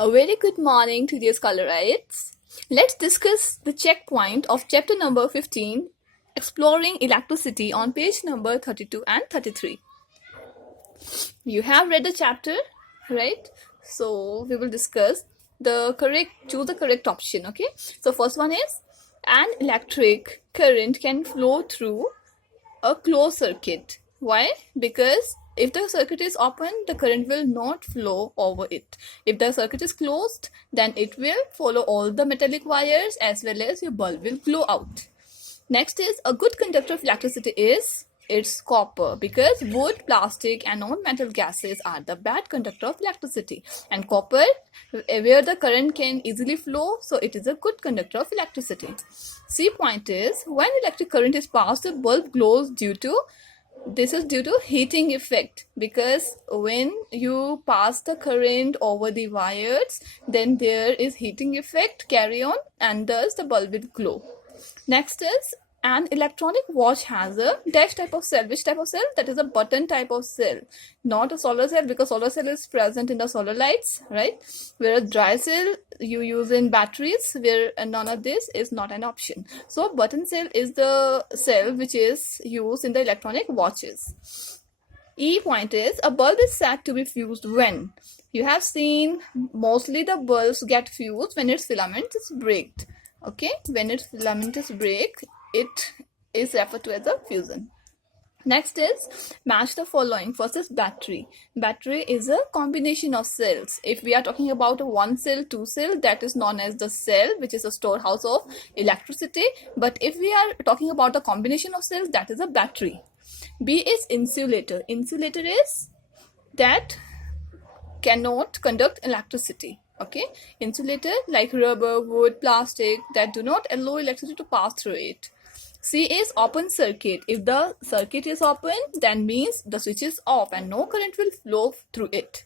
A very good morning to dear scholarites. Let's discuss the checkpoint of chapter number 15, Exploring Electricity, on page number 32 and 33. You have read the chapter, right? So we will discuss choose the correct option, okay? So first one is, an electric current can flow through a closed circuit. Why? Because if the circuit is open, the current will not flow over it. If the circuit is closed, then it will follow all the metallic wires as well as your bulb will glow out. Next is, a good conductor of electricity is it's copper, because wood, plastic and non-metal gases are the bad conductor of electricity, and copper, where the current can easily flow, so it is a good conductor of electricity. C point is, when electric current is passed, the bulb glows due to heating effect, because when you pass the current over the wires, then there is heating effect carry on, and thus the bulb will glow. Next is, an electronic watch has a dash type of cell. Which type of cell? That is a button type of cell, not a solar cell, because solar cell is present in the solar lights, right? Whereas dry cell you use in batteries, where none of this is not an option. So button cell is the cell which is used in the electronic watches. E point is, a bulb is said to be fused when? You have seen mostly the bulbs get fused when its filament is break. Okay, when its filament is break, it is referred to as a fusion. Next is, match the following. First is battery. Battery is a combination of cells. If we are talking about a one cell, two cell, that is known as the cell, which is a storehouse of electricity. But if we are talking about a combination of cells, that is a battery. B is insulator. Insulator is that cannot conduct electricity. Okay, insulator like rubber, wood, plastic, that do not allow electricity to pass through it. C is open circuit. If the circuit is open, then means the switch is off and no current will flow through it.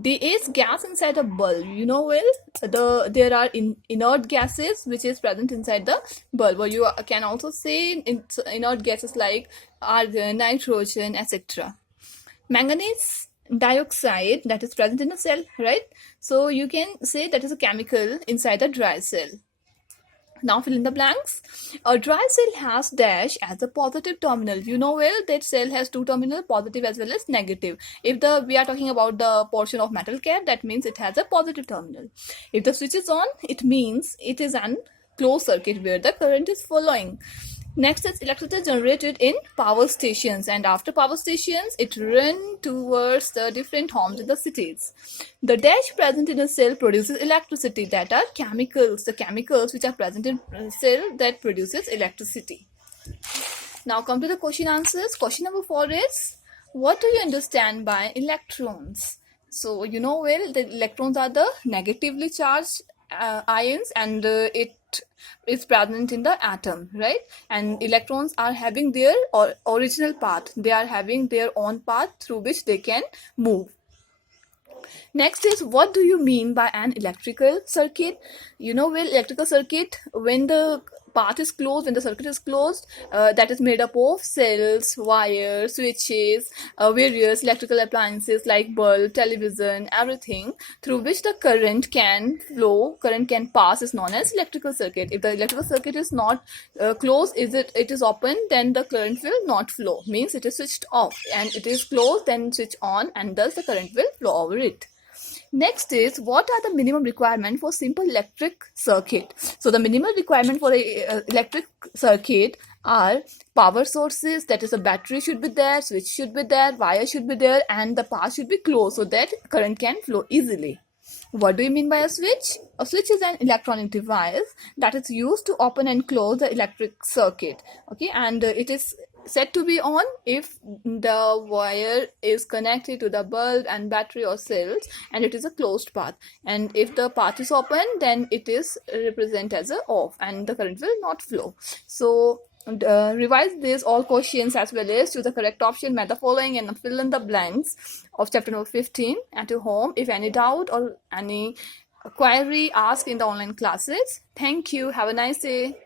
D is gas inside a bulb. You know well, there are inert gases which is present inside the bulb, or you can also say inert gases like argon, nitrogen, etc. Manganese dioxide, that is present in a cell, right? So you can say that is a chemical inside a dry cell. Now fill in the blanks. A dry cell has dash as a positive terminal. You know well that cell has two terminals, positive as well as negative. If we are talking about the portion of metal cap, that means it has a positive terminal. If the switch is on, it means it is an closed circuit where the current is flowing. Next is electricity generated in power stations, and after power stations it runs towards the different homes in the cities. The dash present in a cell produces electricity, that are chemicals, the chemicals which are present in a cell that produces electricity. Now come to the question answers. Question number 4 is, what do you understand by electrons? So you know well that electrons are the negatively charged ions, and it is present in the atom, right? And electrons are having their original path. They are having their own path through which they can move. Next is, what do you mean by an electrical circuit? You know well, electrical circuit, when the path is closed, when the circuit is closed, that is made up of cells, wires, switches, various electrical appliances like bulb, television, everything through which the current can flow, current can pass, is known as electrical circuit. If the electrical circuit is not closed, it is open, then the current will not flow, means it is switched off, and it is closed, then switch on, and thus the current will flow over it. Next is, what are the minimum requirement for simple electric circuit? So the minimum requirement for a electric circuit are power sources, that is a battery should be there, switch should be there, wire should be there, and the path should be closed so that current can flow easily. What do you mean by a switch? A switch is an electronic device that is used to open and close the electric circuit. Okay, and it is said to be on if the wire is connected to the bulb and battery or cells and it is a closed path, and if the path is open, then it is represented as a off and the current will not flow. So revise these all questions as well as to the correct option, match the following, and fill in the blanks of chapter number 15 at your home. If any doubt or any query, ask in the online classes. Thank you. Have a nice day.